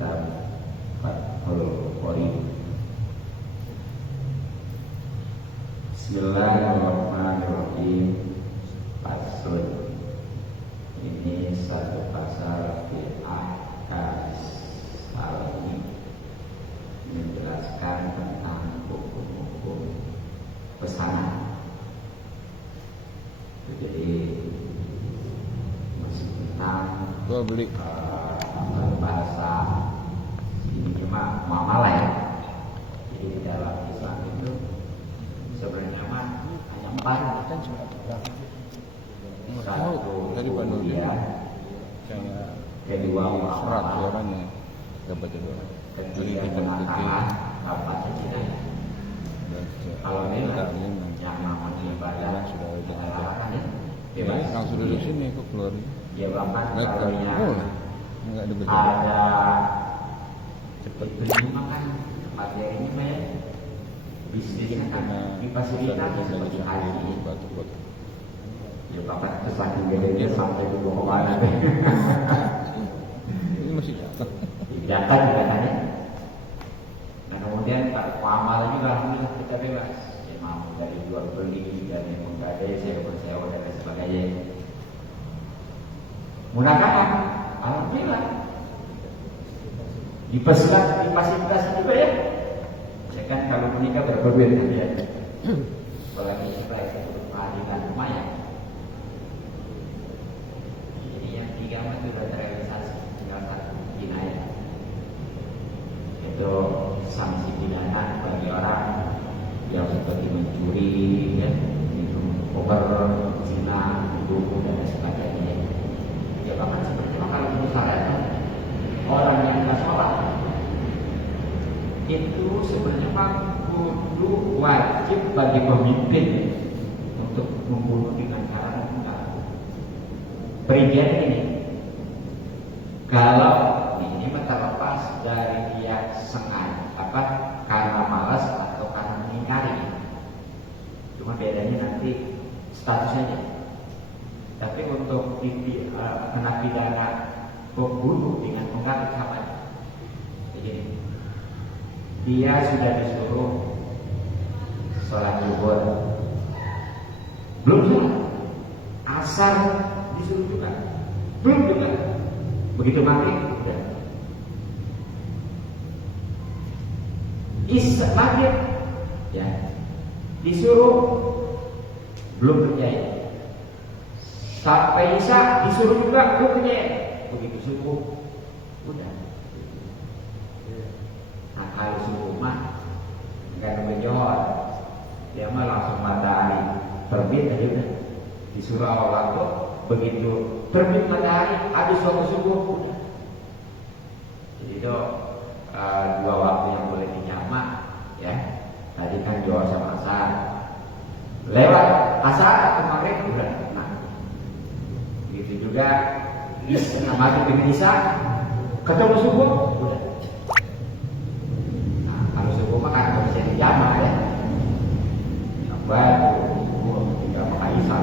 kitab Fathul Qorib. Bismillahirrahmanirrahim. Faslun. Ini satu pasal di ahkam salih, menjelaskan tentang hukum-hukum pesanan. Jadi masih tentang berbahasa ini cuma muamalah ya. Jadi di dalam Islam itu sebenarnya hanya 4. Satu dari Bandung ya, kedua serat muamalah, orangnya dapat juga. ketiga pengataman, keempat cicilan. Kalau memang yang namanya ibadah sudah ada larangan ya, ya, bebas. langsung dari sini kok keluar. Ya bahkan Enggak kalaunya enggak ada beda. ada Cepat itu makan tempatnya ini ya bisnisnya kan difasilitasi seperti haji. batuk-batuk. Ya bapak kesaking gedenya sampai ke bawah Ini masih jatah. data juga tanya. Nah kemudian pada muamalah juga alhamdulillah kita bebas. Ya mau dari jual beli, dari menggadai, sewa dan lain sebagainya. Mudah-mudahan alhamdulillah difasilitasi juga ya. Ya kan kalau menikah berbeda ya. Apalagi kita itu pengadilan lumayan. Jadi yang 3 sudah terrealisasi, tinggal 1 jinayah. Itu sanksi pidana bagi orang yang seperti mencuri, ya, koper, zina, dukun dan sebagainya. Ya bahkan seperti kalau itu syaratnya orang yang tidak sholat itu sebenarnya kudu wajib bagi pemimpin untuk membunuh dengan cara membunuh. Perincian ini, kalau ini terlepas dari dia sengaja karena malas atau karena mengingkari, cuma bedanya nanti statusnya. Tapi untuk kena pidana pembunuh dengan mengingkari sama. Jadi dia sudah disuruh sholat zuhur, belum sholat, asar disuruh juga, belum juga, begitu maghrib udah, isya maghrib ya disuruh, belum kerjain, sampai isya disuruh juga, belum kerjain, begitu subuh udah. Nah kalau subuh mah nggak ada menjohor, dia mah langsung matahari terbit aja udah, disuruh awal waktu, begitu terbit matahari habis waktu subuh udah. Jadi itu 2 waktu yang boleh dijamak ya. Tadi kan johor sama asar, lewat asar atau maghrib udah. Nah begitu juga maghrib dengan isya ketemu subuh udah. Kalau subuh mah kan bisa dijamak ya. Sampai tinggal makan isya.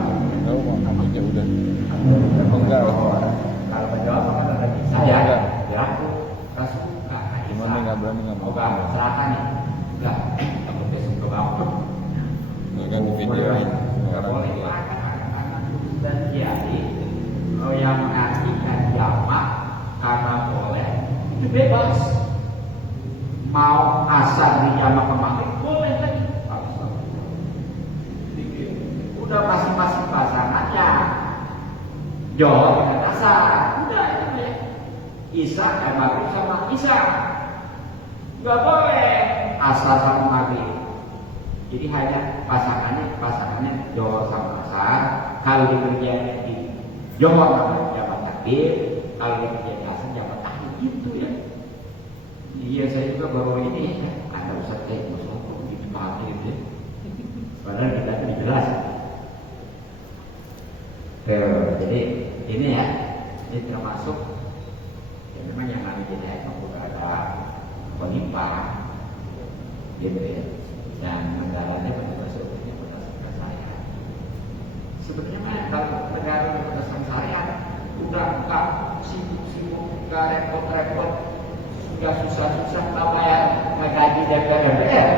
Tahu mau kamunya udah. Enggak. Kalau menjawab kan ada bisa ya. Ya aku kasih enggak. Gimana enggak berani enggak mau. Enggak, silakan nih. Enggak. Kamu besok ke bawah. Ya kan di videoin sekarang boleh ya. anak dan jadi yang mengartikan jamak karena boleh itu bebas. Mau asar di jamak maghrib boleh kan? Udah masing-masing pasangannya. Johor dengan asar, udah itu ya. Isya dan maghrib sama isya. Nggak boleh asar sama maghrib. Jadi hanya pasangannya johor sama asar. Kalau dikerjain di johor jamak takbir, kalau dikerjain di asar jamak tahlil gitu ya. Iya saya juga baru ini ada Ustaz musuh begitu maghrib ya. Padahal kita dijelas. Jadi ini ya, ini termasuk ya memang yang kami jadi udah ada penyimpanan gitu ya, dan negaranya benar-benar berdasarkan syariat. Sebenarnya kalau negara berdasarkan syariat udah enggak sibuk-sibuk, enggak repot-repot, sudah susah-susah bayar ngegaji DPR MPR.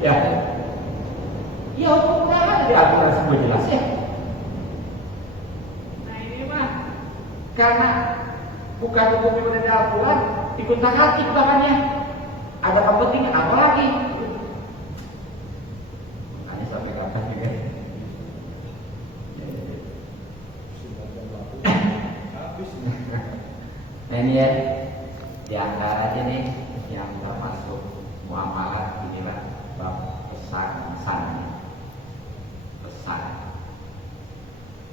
Ya. Ya hukumnya ada di aturan semua jelas ya. Nah ini mah karena bukan hukum yang beredar Al-Quran, dikutak-atik bahannya. Ada kepentingan apa lagi? Makanya sampai kapan juga. Nah ini ya, di antara aja nih yang termasuk muamalah inilah bab pesan.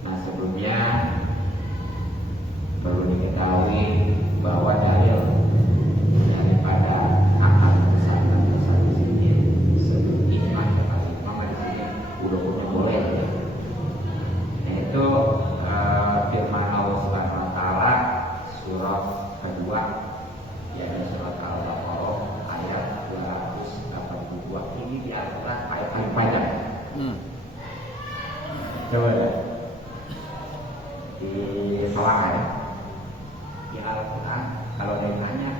Nah sebelumnya perlu diketahui bahwa dalil daripada akad pesan di sini sebelum iman kata imam di sini udah boleh. Yaitu firman Allah Subhanahu Wa Taala surat kedua yaitu surat Al-Baqarah ayat 282. Ini di Al-Quran ayat paling panjang. Coba ya. Di Salah ya. Di Al-Quran kalau ditanya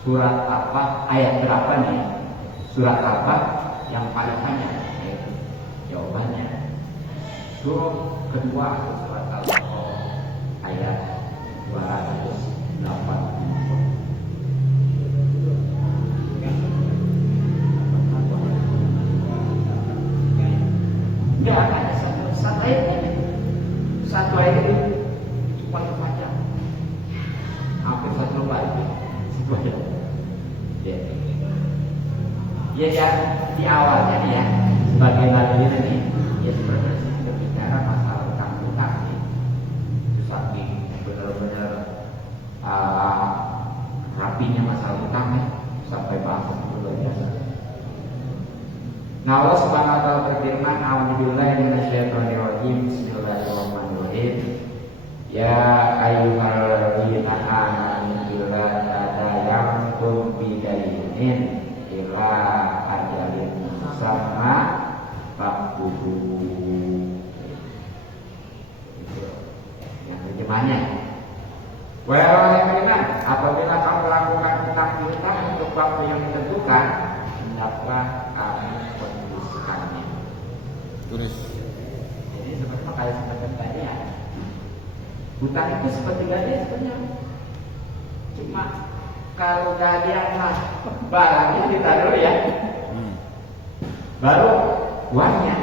surat apa, ayat berapa nih? Surat apa yang paling panjang? Jawabannya surat kedua surat Al-Baqarah ayat 280. Ya, ada satu ayat itu paling panjang, hampir satu ayat itu aja. Ya, di awalnya nih ya, sebagai dalil ini, ya sebenarnya berbicara masalah utang-utang nih, itu saking benar-benar rapinya masalah utang nih, sampai bahas itu luar biasa. Nah Allah Subhanahu Wa Taala berfirman, A'udzubillahi minasyaitonirrajim, Bismillahirrahmanirrahim. Ya ayyuhalladzina amanu idza tadayantum bidainin ila ajalin musamma faqtuhu. Yang terjemahnya, wahai orang yang beriman, apabila kamu melakukan utang piutang untuk waktu yang ditentukan, hendaklah kamu menuliskannya. Tulis. Jadi seperti kayak semacam tadi ya. Hutang itu seperti gadian sebenarnya. Cuma kalau gadian lah barangnya ditaruh ya, baru uangnya.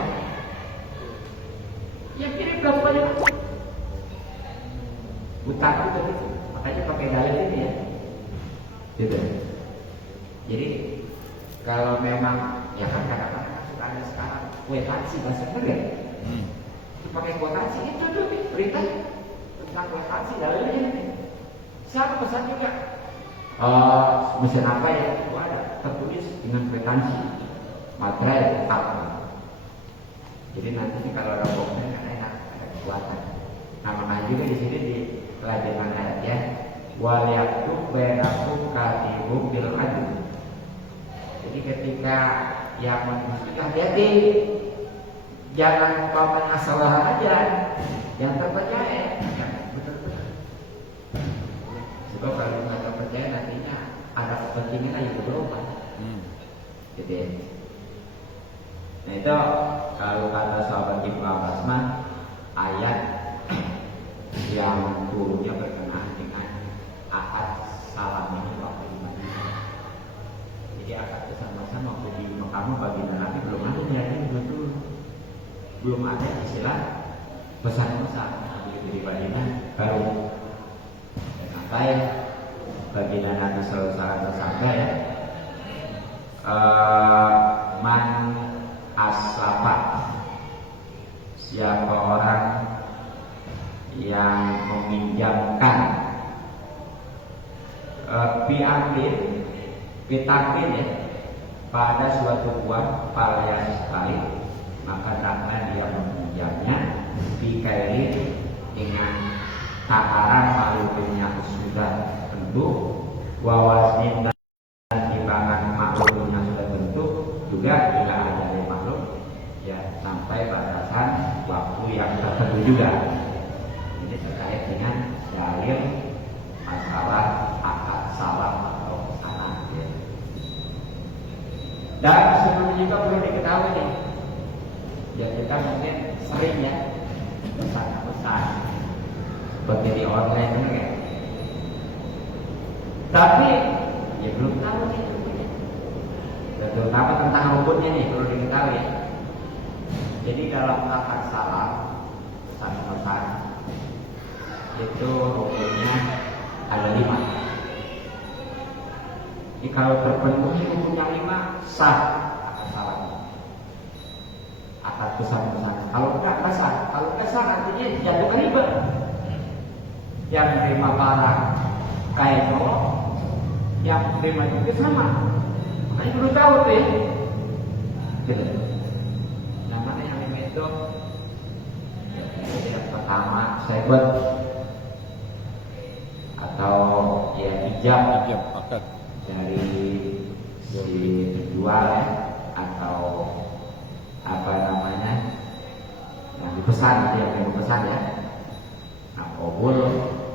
Ya mirip gambarnya. Hutang itu begitu. Makanya pakai dalil ini ya. Gitu. Jadi kalau memang ya kan kadang-kadang suka ada sekarang kwitansi bahasa negara. Pakai kwitansi itu tuh berita tentang kwitansi dalilnya ini. Siapa pesan juga? Mesin apa ya? Itu ada tertulis dengan kwitansi materai apa. Jadi nanti kalau ada boxnya kan enak, ada kekuatan. Nah makanya juga di sini di pelajaran ayat ya, waliyatu bainakum katibum bil adl. Jadi ketika yang menuliskan hati-hati, jangan paman asal aja, yang terpercaya. Betul-betul. Sebab kalau nggak terpercaya nantinya ada kepentingan yang berubah. Jadi, nah itu kalau kata sahabat Ibnu Abbas mah ayat yang turunnya berkenaan dengan akad salam ini waktu di Madinah. Jadi akad bersama-sama waktu di Mekah bagi Nabi belum ada niatnya betul, belum ada istilah pesan-pesan. Begitu di Madinah baru sampai baginda Nabi Sallallahu Alaihi Wasallam ya. Man aslafa, siapa orang yang meminjamkan pitamkin ya pada suatu uang palias sekali, maka takkan dia meminjamnya dikairi dengan takaran maklumnya sudah tentu, wawasnya dan timbangan maklumnya sudah tentu, juga jika ada maklum ya sampai batasan waktu yang tertentu juga. Ini terkait dengan dalil masalah akad salam atau pesanan. Ya. Dan sebelumnya juga perlu diketahui nih, ya kita mungkin sering ya pesan-pesan seperti di online ini kan. Tapi ya belum tahu nih, dan terutama tentang rumputnya nih perlu diketahui ya. Jadi dalam akad salam pesan-pesan itu rukunnya ada 5. Jadi kalau terpenuhi rukunnya 5 sah akad salam, akad pesan-pesan. Kalau enggak sah, kalau enggak sah artinya jatuh ke riba. Yang terima barang kayak cowok, yang terima juga sama. Makanya perlu tahu tuh ya. Gitu. Nah, mana yang lima itu? Yang pertama saya buat atau ya ijab akad dari si penjual ya, atau apa namanya yang dipesan itu yang dipesan ya. Nah, kabul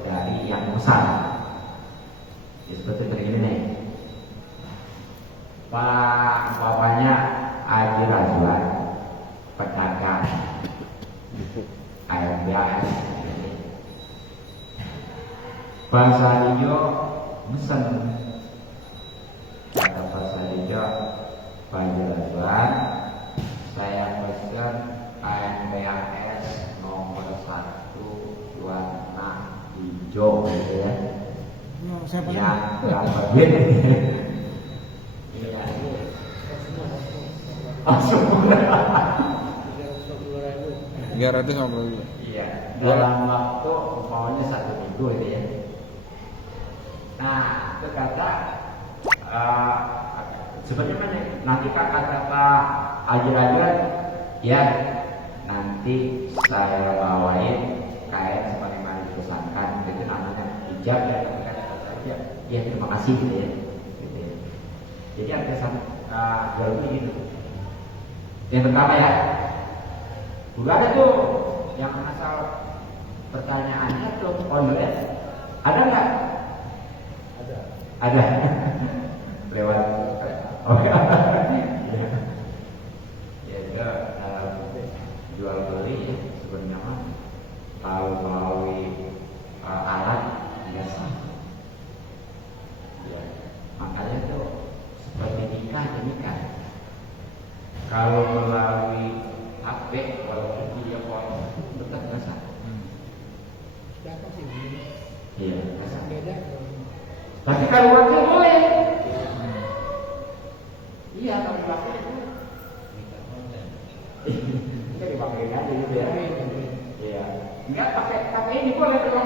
dari yang pesan. Ya, seperti begini nih. Pak bapaknya Haji Razwan pedagang air gas. Pak Sadijo mesen, kata Pak Sadijo, Pak Haji Razwan, saya pesen AMBAS nomor 1 warna hijau gitu ya. Yang berapa gitu? Iya. Oh, semua. 350. Iya. Dalam waktu maunya 1 minggu itu ya. Nah, itu kata sebenarnya nanti kata Pak Haji Razwan, ya nanti saya bawain kain sebagaimana dipesankan. Itu namanya ijab ya, kata saja. Ya terima kasih gitu ya. Gitu ya. Jadi ada jalurnya gitu. Yang pertama ya, udah ada tuh yang asal pertanyaannya tuh online ada nggak? Ada. Lewat. Oh ya. Ya itu jual beli ya sebenarnya mah kalau melalui alat biasa. Ya, makanya tuh seperti nikah ini kan. Kalau melalui HP, walaupun video call, tetap nggak sah. Iya, nggak sah. Tapi kalau wakil boleh. Iya, kalau wakil boleh. Enggak dipakai aja gitu ya. Iya. Enggak pakai ini boleh terus.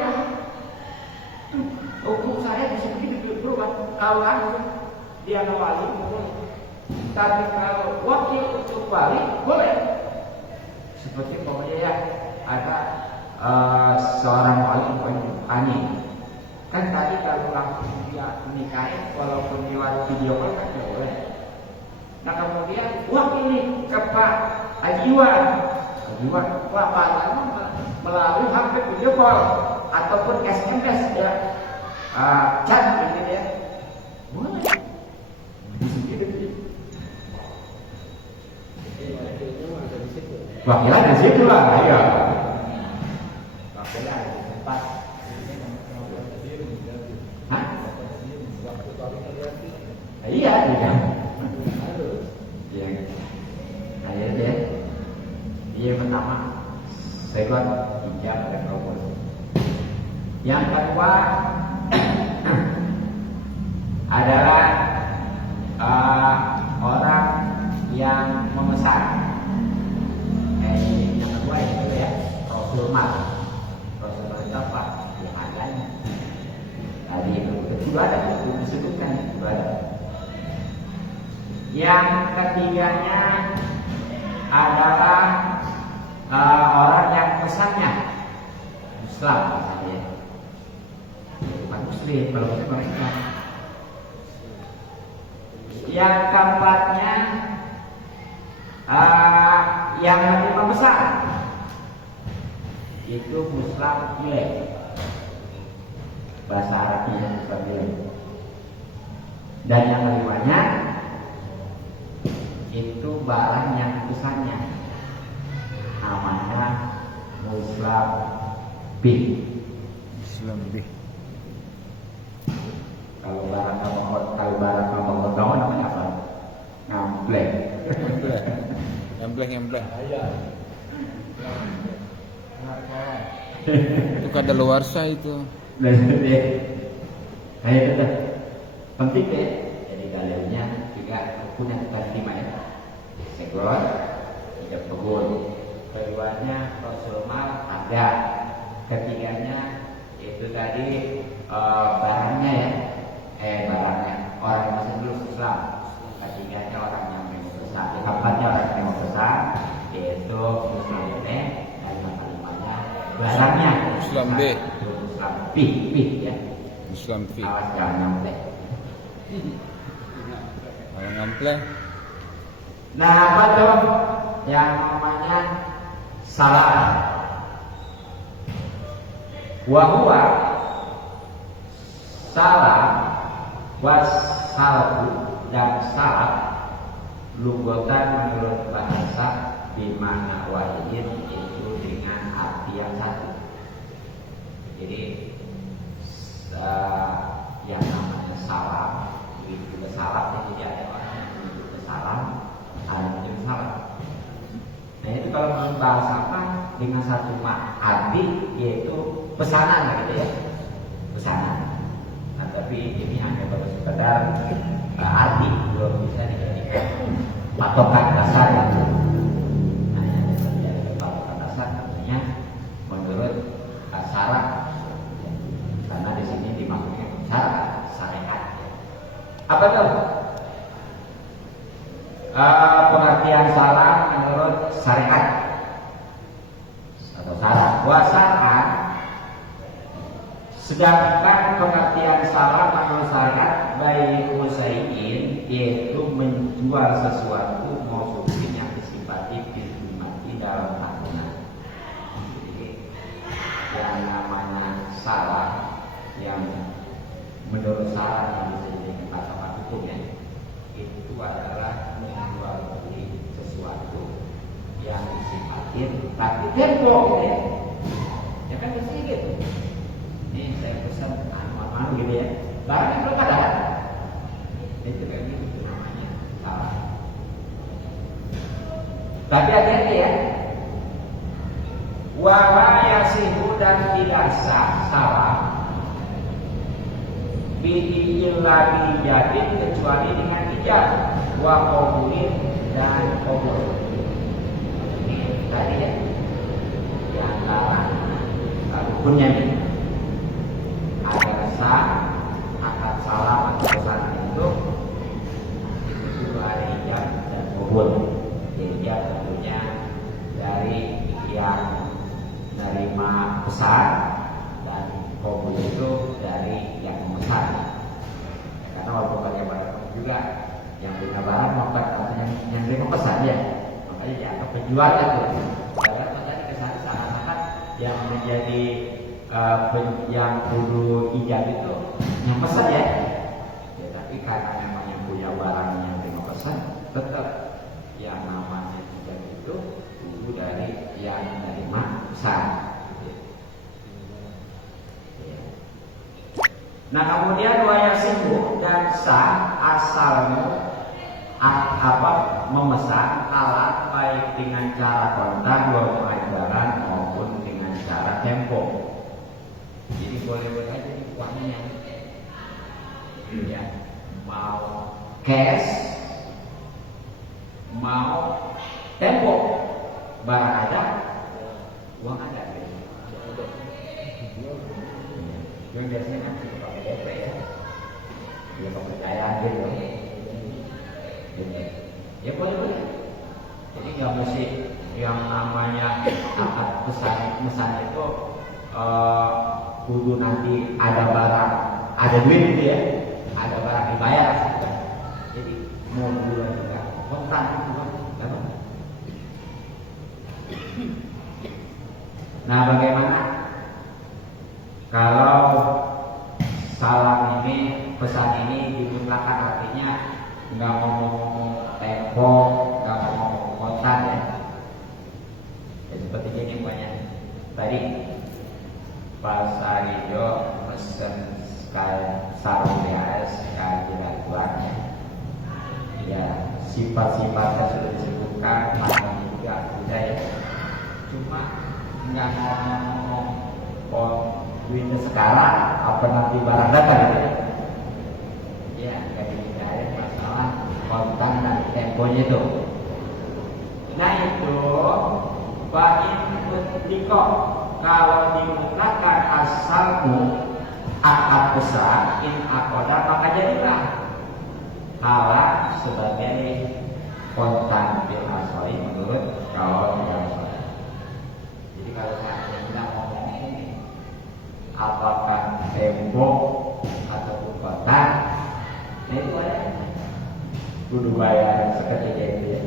Hukum saya di sini berubah. Kalau dia wali boleh. Tapi kalau wakil untuk wali boleh. Seperti pokoknya ya ada seorang wali tanya. Kan tadi kalau langsung dia menikahi walaupun lewat video call kan tidak boleh. Nah kemudian wakil ini ke Pak Haji Wan, Pak melalui HP video call ataupun SMS ya, chat gitu ya, boleh. Wakilnya di situ lah, ya. Wakilnya di tempat. Hah? Iya, iya. Iya. Nah, ya deh. Iya pertama, saya buat ijab dan kabul. Yang kedua adalah orang yang memesan. Yang kedua itu ya, Rasulullah. Rasulullah itu apa? Yang adanya. Tadi itu kedua ada disebutkan kedua ada. Yang ketiganya adalah orang yang pesannya Islam misalnya. Bukan Muslim, kalau Muslim Islam. Yang keempatnya yang lebih membesar itu muslim ilai, bahasa Arabnya muslim ilai. Dan yang kelimanya itu barang yang pesannya namanya Muslim bin. Islam B. Kalau barang kamu tahu namanya apa? Ngampleng. Ngempleng. Itu kadaluarsa itu. Kayak itu penting deh. Jadi galaunya juga punya tugas lima ya. Seglon, tidak pegun. Keduanya Rasulullah ada. Ketiganya itu tadi barangnya ya. Barangnya orang Muslim dulu Islam. Ketiganya orang yang Islam. Keempatnya orang yang Islam yaitu Muslim dan kelimanya barangnya Islam B. Islam B ya. Islam V. Awas jangan ngampleng. Kalau ngempleng, Nah apa tuh yang namanya salah? Wahwa salah wasalbu dan salah lugotan menurut bahasa di mana wahidin itu dengan arti yang satu. Jadi yang namanya salam itu juga salam, jadi ada orang yang menyebut ke salam, ada yang menyebut salam. Nah itu kalau menurut bahasa apa dengan satu arti yaitu pesanan gitu ya, pesanan. Nah, tapi ini hanya baru sekedar arti, belum bisa dijadikan patokan dasar gitu. Nah yang bisa dijadikan patokan dasar tentunya menurut syarat. Karena di sini dimaksudkan syarat syariat. Apa tuh? Pengertian salah menurut syariat atau syarat. Wasaran. Sedangkan pengertian salah menurut syariat baik musaiin yaitu menjual sesuatu maupun yang disifati mati dalam tahunan. Jadi yang namanya salah yang menurut syarat yang bisa dijadikan patokan hukumnya itu adalah menjual beli sesuatu yang disimpatin tapi tempo gitu ya. Ya kan biasanya gitu. Ini saya pesan anu gitu ya. Barangnya belum ada. Itu kayak gitu namanya salah. Tapi hati-hati ya. Wala yasihu dan tidak sah salah bihi illa bijadin kecuali dengan ijab wa qabulin dan qabul. Ini tadi ya yang antara rukunnya ini ada sah akad salam atau pesan itu ada ijab dan qabul. Ijab tentunya dari yang menerima pesan dan qabul itu dari yang memesan. Karena walaupun bagaimana juga yang beli barang maupun yang terima pesan ya, makanya dianggap penjual itu. Karena tadi kesan sangat-sangat yang menjadi yang dulu ijab itu yang pesan ya. Ya tapi karena memang yang punya barang yang terima pesan tetap yang namanya ijab itu dulu dari yang menerima pesan. Nah kemudian wayasihu dan sah asalmu memesan alat baik dengan cara kontak barang maupun dengan cara tempo. Jadi boleh aja uangnya ya mau cash mau tempo barang ada uang ada. Yang biasanya kan kita pakai DP ya, dia kepercayaan gitu. Ya boleh. Jadi nggak mesti yang namanya akad pesan itu kudu nanti ada barang, ada duit gitu ya, ada barang dibayar. Jadi mau bulan juga kontan itu kan. Nah bagaimana kalau salam ini pesan ini dimutlakan sifat-sifatnya sudah disebutkan, maknanya juga sudah ya. Cuma nggak ngomong duitnya sekarang apa nanti barang datang gitu ya. Ya, nggak dihindari masalah kontan dan temponya itu. Nah itu Fa'in mutlikok, kalau dimutlakan asalmu akad besar in akoda maka jadilah halal sebagai kontan bil asoi menurut kaul yang soleh. Jadi kalau saya bilang ngomong ini apakah tembok ataupun kontan, nah itu ada kudu bayar seketika itu ya.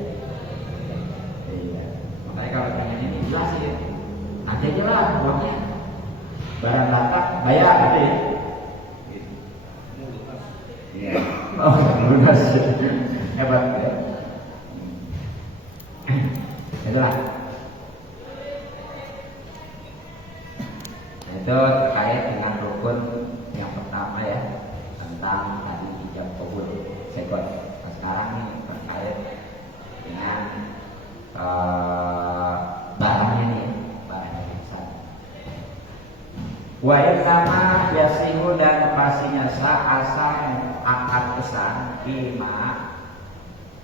Iya. Makanya kalau pengen ini jelas ya, nanti aja lah uangnya barang datang bayar gitu ya. Iya. Oh, lunas. Hebat ya. Itulah. Itu terkait dengan rukun yang pertama ya, tentang tadi ijab kabul sekon. Nah, sekarang nih terkait dengan barangnya nih, barangnya besar. Wa sama yasihu dan pastinya sah asal akad pesan bima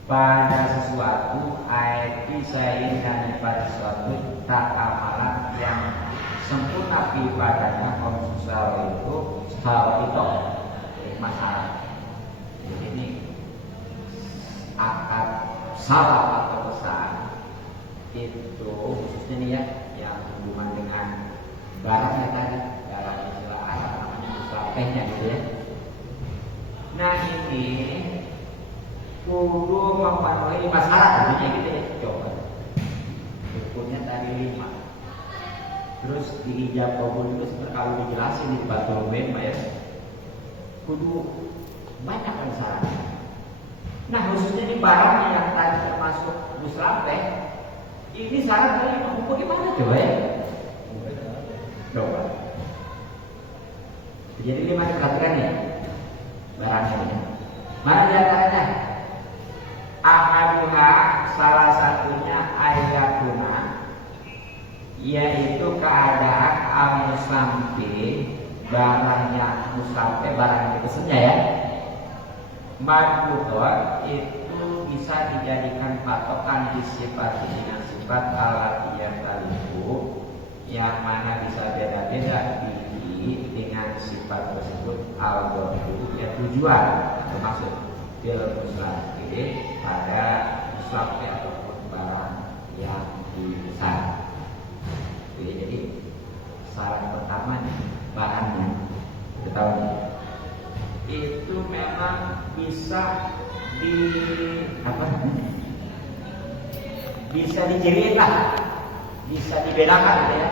pada sesuatu ayat bisain dan pada sesuatu tak amalan yang sempurna ibadahnya konsusal itu hal itu masalah. Jadi ini akad salah atau pesan itu khususnya nih ya yang hubungan dengan barangnya tadi dalam istilah Arab namanya musafehnya gitu ya. Nah ini kudu memenuhi masalah tentunya gitu ya. Coba hukumnya tadi 5. Terus di ijab kabul itu sebenarnya kalau dijelasin di Batul Ben ya, kudu banyak kan syaratnya. Nah khususnya di barang yang tadi termasuk musafeh, ini syarat dari hukum gimana coba ya? Coba. Jadi 5 diperhatikan ya barangnya ya. Mana diantaranya? Ahaduha salah satunya ayatuna, yaitu keadaan al-musampi barang yang musampi barang yang dipesannya ya. Madhudor itu bisa dijadikan patokan disifat dengan sifat alatiyah talibu yang mana bisa beda-beda dengan sifat tersebut al-dohu ya tujuan termasuk bil muslaki pada muslaki ataupun barang yang dipesan. Jadi syarat pertama barangnya ketahuan itu memang bisa bisa diciriin lah, bisa dibedakan ya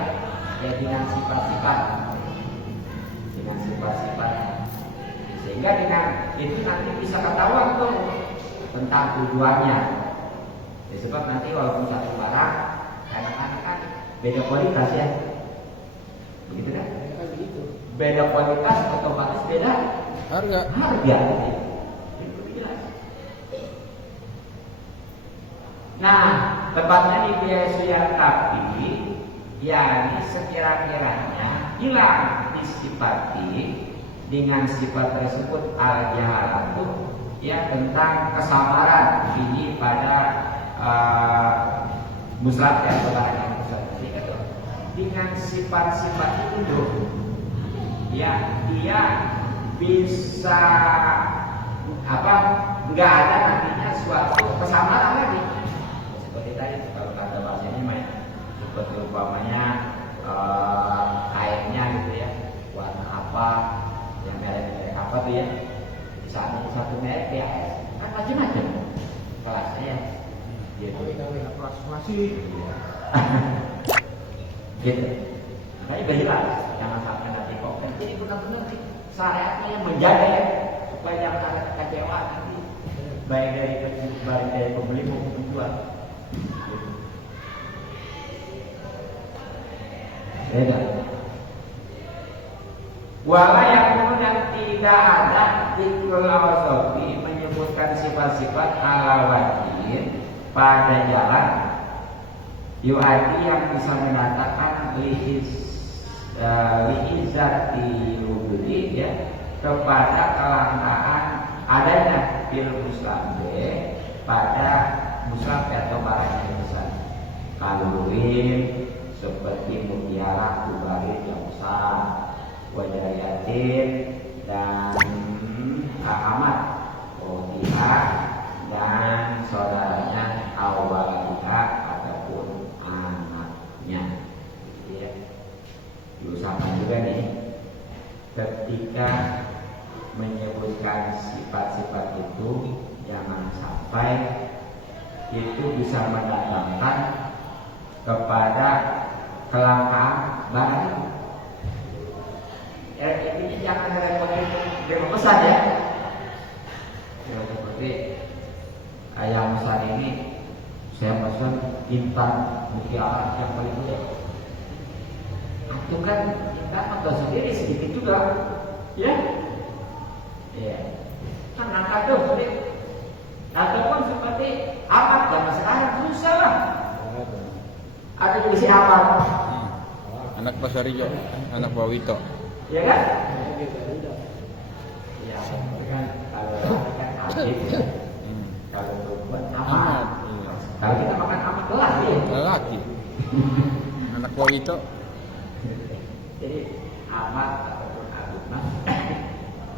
dengan sifat-sifat sehingga dengan itu nanti bisa ketahuan tuh tentang tujuannya. Ya, sebab nanti walaupun satu barang kadang-kadang kan beda kualitas ya, begitu kan? Beda kualitas otomatis beda harga. Itu jelas. Nah, tepatnya di biaya tapi yakni sekira-kiranya hilang disifati dengan sifat tersebut al-jahalatu ya tentang kesamaran ini pada muslat ya barang yang muslat dengan sifat-sifat itu ya dia bisa nggak ada nantinya suatu kesamaran lagi seperti tadi kalau kata bahasanya main seperti umpamanya airnya gitu ya warna apa yang merek apa tuh ya di satu merek ya kan macam-macam kelasnya ya gitu kelas masih gitu makanya berjelas jangan sampai nanti kok jadi benar-benar syariatnya yang menjaga ya supaya jangan ada kekecewaan nanti baik dari pembeli maupun penjual gitu. Beda. Wala yang kemudian tidak ada di filosofi menyebutkan sifat-sifat ala wajib pada jalan yu'ati yang bisa mengatakan li'izati wujudi ya, kepada kelangkaan adanya fil muslambe pada muslambe atau barang yang besar kalurin seperti mutiara kubarin yang besar wajayatin dan amat Otiha dan saudaranya awalika ataupun anaknya ya. Diusahakan juga nih ketika menyebutkan sifat-sifat itu jangan sampai itu bisa mendatangkan kepada kelangkaan barang. Ini jangan repotin dengan pesan ya. Seperti ayam besar ini saya pesan intan mutiara yang paling muda. Itu kan kita makan sendiri sedikit juga, ya. Ya, kan angkat tuh sedikit. Ataupun seperti amat zaman sekarang susah lah. Ada juga si amat. Anak Pasarijo, anak Wawito. Ya kan? Ya, kan kalau kan aktif ya. Kalau perempuan amat. Kalau kita makan amat lelaki ya. Lelaki. Anak Wawito. Jadi amat ataupun agama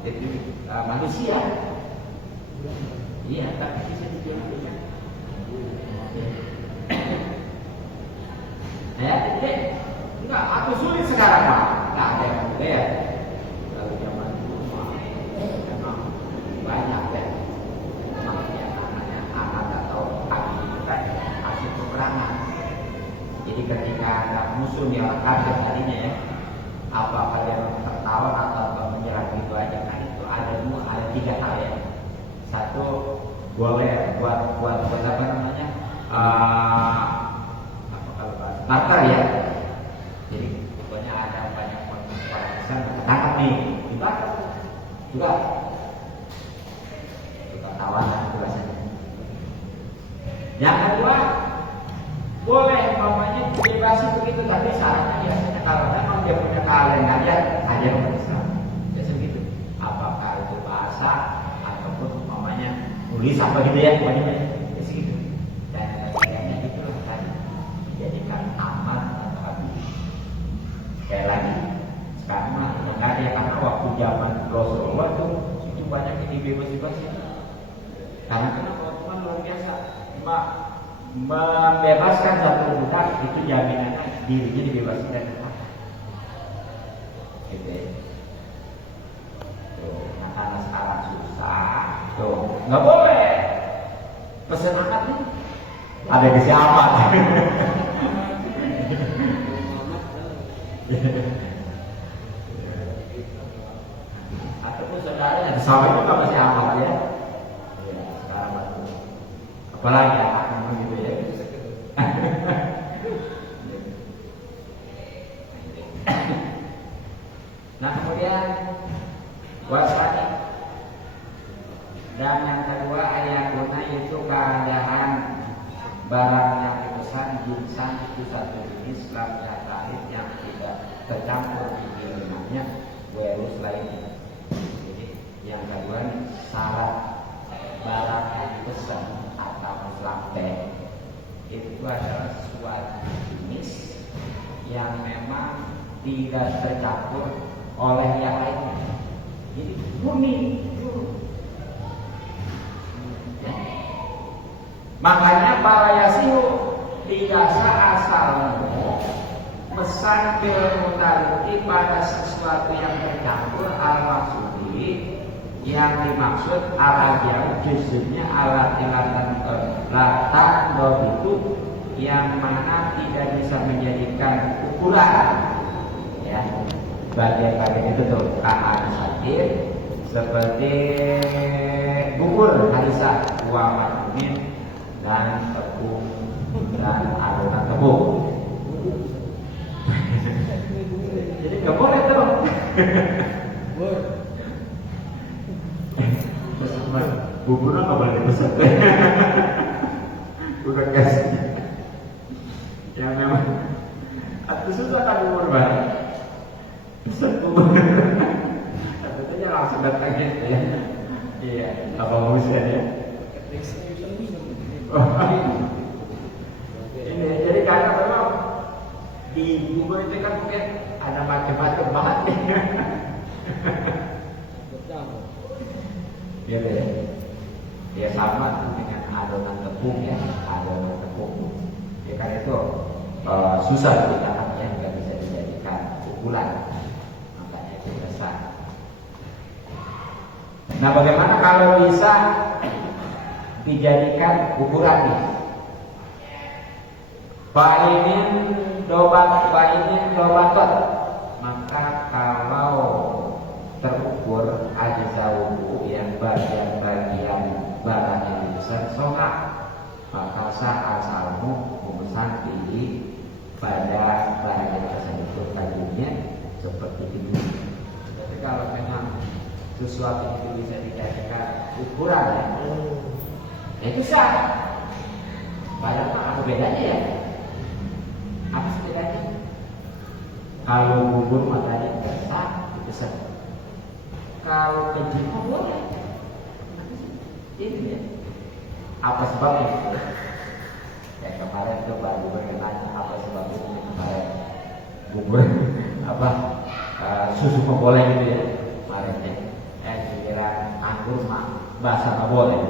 itu manusia. Iya, tapi bisa dia manusia. Ya, jadi enggak, aku sulit sekarang Pak. Enggak ada yang muda ya. Kalau zaman dulu memang banyak ya. Namanya anaknya amat atau kaki itu kan hasil peperangan. Jadi ketika ada musuh yang kaget tadinya ya, apakah dia tertawa atau menyerang itu aja, kan itu ada tiga hal ya. Satu boleh buat apa namanya bakar ya. Jadi pokoknya ada banyak pengalaman tangkap nih dibakar juga tawanan itu rasanya. Yang kedua boleh mamanya bebas begitu, tapi syaratnya biasanya kalau memang dia punya keahlian aja ada yang bisa. Biasa gitu. Apakah itu bahasa ataupun mamanya tulis apa gitu ya, pokoknya biasa gitu. Dan ketiganya itu akan menjadikan aman atau habis. Sekali lagi, sekarang mah nggak ada yang karena waktu zaman Rasulullah tuh itu banyak yang dibebas-bebas ya. Karena kenapa? Cuma luar biasa. Membebaskan satu budak itu jaminannya dirinya dibebaskan dari neraka. Gitu ya. Tuh, nah karena sekarang susah, tuh nggak boleh. Pesen anak nih, ada di siapa? Ataupun saudara yang sama itu nggak masih amat ya. Sekarang apalagi anak memang gitu ya. Nah kemudian waswani dan yang kedua ayatuna itu keadaan barang yang dipesan jinsan itu satu jenis lamnya tarik yang tidak tercampur di dalamnya virus lainnya. Jadi yang kedua syarat barang yang dipesan atau lampe itu adalah suatu jenis yang memang tidak tercampur oleh yang lainnya. Jadi murni. Makanya balayasihu tidak asalmu pesan bermutaliti pada sesuatu yang tercampur al-maksudi yang dimaksud al-adiyah justrunya alat-alatan latan itu yang mana tidak bisa menjadikan ukuran ya bagian-bagian itu tuh kahan sakit seperti bubur harisa uang marmin dan tepung dan adonan tepung. Jadi nggak boleh tuh. Buburnya nggak boleh dipesan. bukan kasih. Yang memang aku susah kan umur banget. Sebelum sebetulnya langsung datang gitu ya. Iya, apa urusan ya? Ini jadi karena memang di Google itu kan mungkin ada macam-macam bahannya. Iya deh. Ya sama dengan adonan tepung ya, adonan tepung. Ya karena itu susah digunakan ya, nggak bisa dijadikan ukuran. Makanya itu besar. Nah, bagaimana kalau bisa dijadikan ukuran nih? Bainin dobatot. Maka kalau terukur ajzauhu yang bagian-bagian barang yang besar sorak, maka asalmu memesan pilih pada barang yang tersebut kajunya seperti itu. Tapi kalau memang sesuatu itu bisa dijadikan ukuran ya bisa. Padahal apa bedanya ya? Apa bedanya? Kalau bubur matanya besar, besar. Kalau keju boleh. Ini ya. Apa sebabnya? Ya kemarin itu baru berkenaan apa sebabnya kemarin bubur apa susu boleh gitu ya kemarin ya. Pikiran anggur mah basah nggak boleh.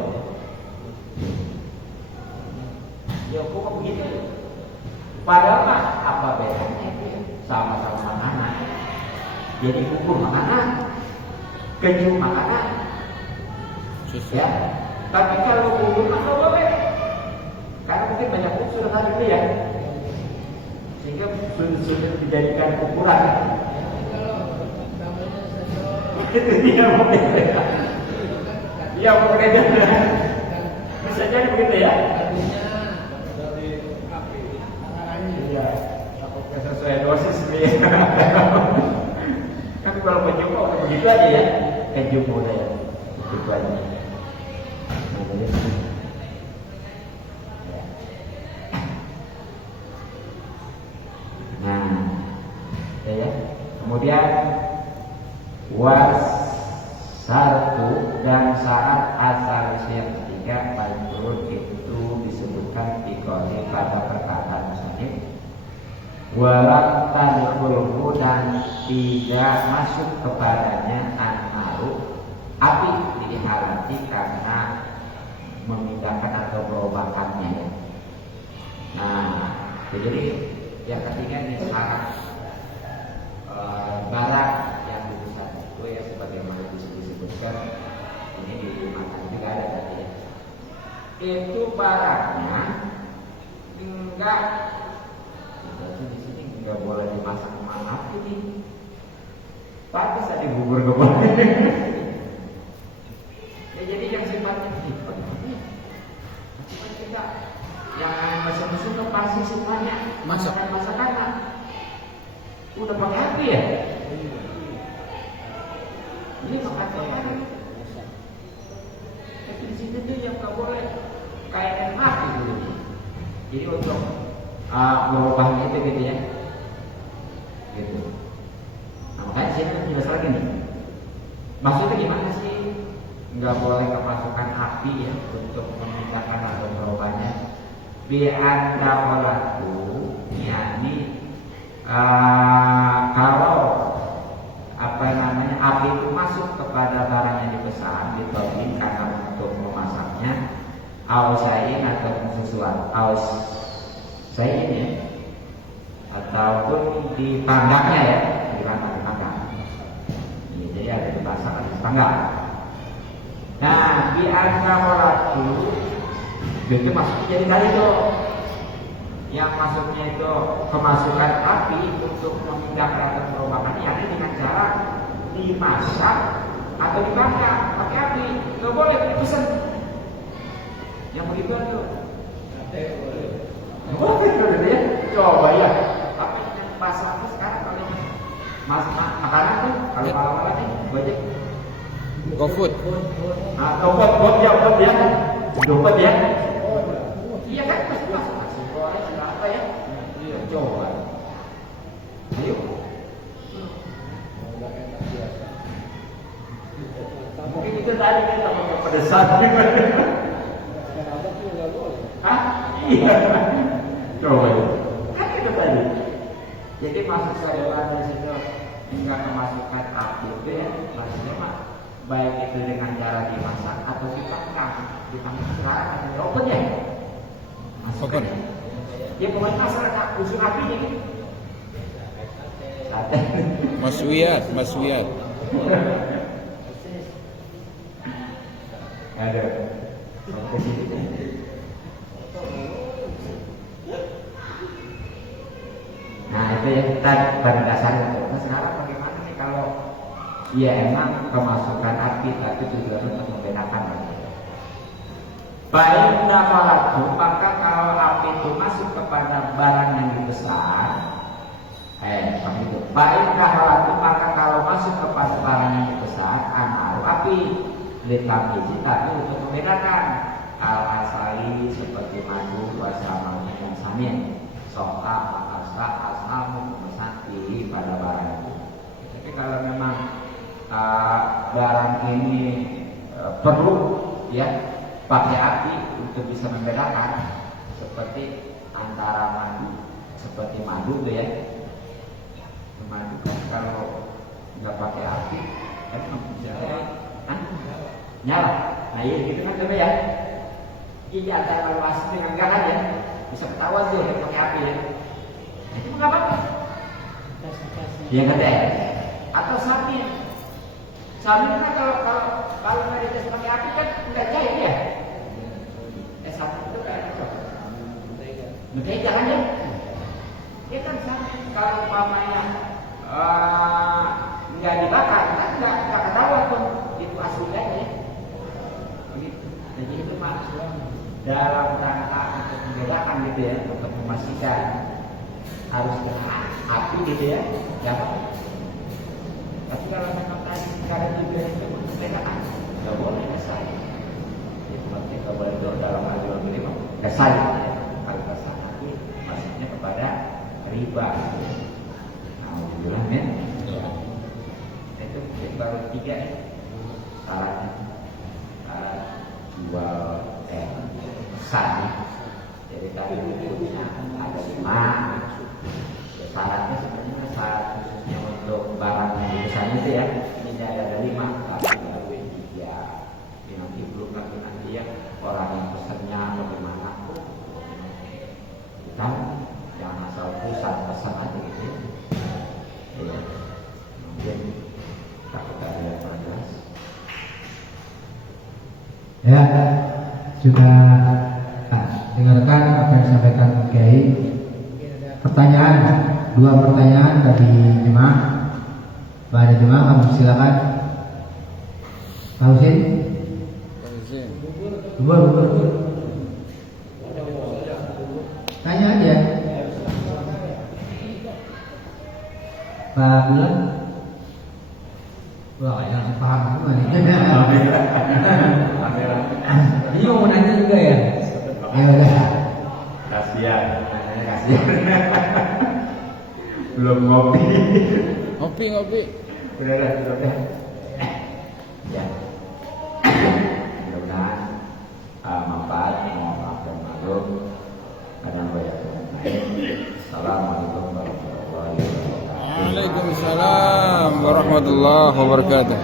Ya kok begitu? Padahal mah apa bedanya itu? Sama-sama makanan. Jadi bubur makanan, keju makanan. Ya. Tapi kalau bubur mah nggak boleh. Karena mungkin banyak unsur tadi ya, sehingga sulit dijadikan ukuran. Itu dia mungkin. Iya mungkin aja. Bisa jadi begitu ya. Iya. Apakah sesuai dosis dia? Tapi kalau mencoba udah begitu aja ya. Keju boleh ya. Begitu aja. Nah, ya. Kemudian wasartu dan saat asal yang ketiga majrur itu disebutkan dikali pada perkataan musannif walam tadkhulhu dan tidak masuk kepadanya an-naru api dihalati karena memindahkan atau merubahkannya ya. Nah, jadi yang ketiga ini syarat barang yang dipesan itu ya sebagaimana disebutkan ini di matan juga ada tadi ya. Itu barangnya enggak di sini enggak boleh dimasak masak ini. Tapi tadi bubur enggak boleh. Ya, jadi yang sifatnya tidak yang mesin-mesin itu pasti semuanya masakan udah pakai api ya. Ini makan tapi di sini tuh yang nggak boleh kayak mati dulu. Jadi untuk merubahnya itu gitu ya, gitu. Nah, makanya di sini jelas lagi nih. Maksudnya gimana sih? Nggak boleh kemasukan api ya untuk memindahkan atau merubahnya. Bi'andakolatu yakni kalau apa namanya api itu masuk kepada barang yang dipesan ditolong karena untuk memasaknya ausain atau sesuatu ausain ya ataupun dipandangnya ya dipandang ya, jadi ada dimasak ada dipanggang. Nah bi'andakolatu itu maksudnya jadi tadi itu yang masuknya itu kemasukan api untuk memindahkan atau perubahan yakni dengan cara dimasak atau dibakar pakai api. Nggak boleh dipesan yang begitu itu. Boleh ya, coba ya. Tapi pasarnya sekarang kalau makanan tuh kalau malam-malam nih Gojek, GoFood. GoFood ya. Iya kan? Coba. Ayo. Mungkin itu tadi kan sama kepedesan. Hah? Iya. Coba. Kan itu tadi. Jadi maksud saya di situ hingga memasukkan api itu ya, maksudnya mah baik itu dengan cara dimasak atau dipanggang sekarang atau di oven ya. Oven. Ya pokoknya masyarakat usul api ini. Mas Wiyad. Ada. Sampai sini. Nah itu ya tadi pada dasarnya. Nah sekarang bagaimana nih kalau ya emang kemasukan api tapi tujuannya untuk membedakan. Baik nafalatu, maka kalau api itu masuk kepada barang yang dipesan, begitu. Baik nafalatu, maka kalau masuk kepada barang yang dipesan, amaru api ditamiji tapi untuk membedakan al-asali seperti madu, wasama dan samin, soka, makasa, asamu, kemesanti pada barang itu. Tapi kalau memang barang ini perlu ya pakai api untuk bisa membedakan seperti antara madu, seperti madu tuh ya. Madu kan kalau nggak pakai api, nyala. Nah iya gitu kan coba ya. Ini antara luas dengan enggak kan ya, bisa ketahuan tuh yang pakai api ya. Itu nggak apa-apa. Iya kan ya? Atau samin. Samin kan kalau nggak dites pakai api kan nggak cair ya. Samin itu kayak apa? Mentega kan ya? Dia kan samin kalau umpamanya nggak dibakar kan nggak ketahuan tuh itu aslinya ya. Begitu. Jadi itu maksudnya dalam rangka untuk membedakan gitu ya, untuk memastikan harus dengan api gitu ya. Tapi kalau memang tadi sekarang juga itu membedakan nggak boleh kesal. Seperti nggak boleh dalam ajaran ini kesal. Kalau kesal nanti maksudnya kepada riba. Alhamdulillah men. Itu baru 3 ya. Syaratnya jual sani. Jadi tadi ada 5. Syaratnya sebenarnya syarat khususnya untuk barang yang dipesan itu ya. Ini ada 5, tapi baru 3. Ini nanti belum nanti ya orang yang pesannya bagaimana. Kita jangan asal pusat pesan aja gitu. Ya. Mungkin takut ada yang terjelas. Ya, sudah dengarkan apa yang disampaikan Kiai. Pertanyaan, 2 pertanyaan dari jemaah. Pada jemaah kamu silakan. Pak Husin. Bubur. Tanya aja. Pak Bulan. Wah, yang paham semua nih. Ini mau nanya juga ya? Ya udah. Kasihan. Belum ngopi. Ngopi. Udah. Ya. Mudah-mudahan manfaat, dan maklum. Kadang banyak. Assalamualaikum warahmatullahi wabarakatuh. Waalaikumsalam warahmatullahi wabarakatuh.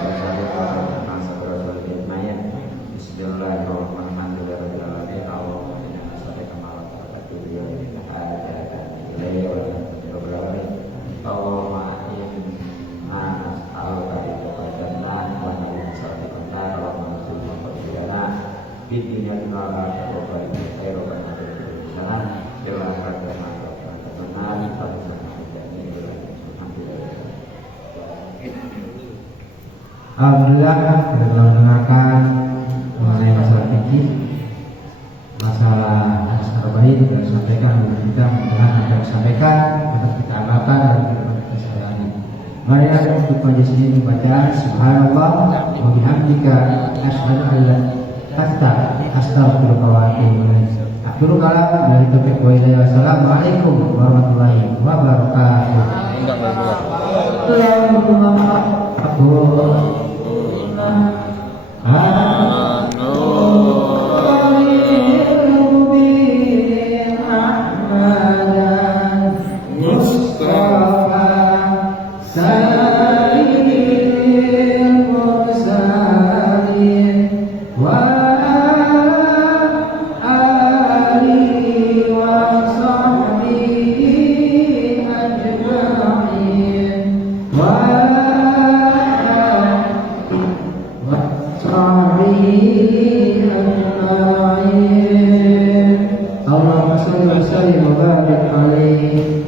Alhamdulillah kita telah mendengarkan mengenai masalah fikih, masalah hadis arba'in yang disampaikan oleh kita. Mudah-mudahan apa yang disampaikan dapat kita amalkan dan kita jalani. Mari untuk majelis ini membaca Subhanallah wa bihamdika asyhadu an la ilaha illa anta astaghfiruka wa atubu ilaik. Guru kalam dari Topik Boyda. Assalamualaikum warahmatullahi wabarakatuh. Enggak keluar. Allahumma salli wa sallim wa barik alaihi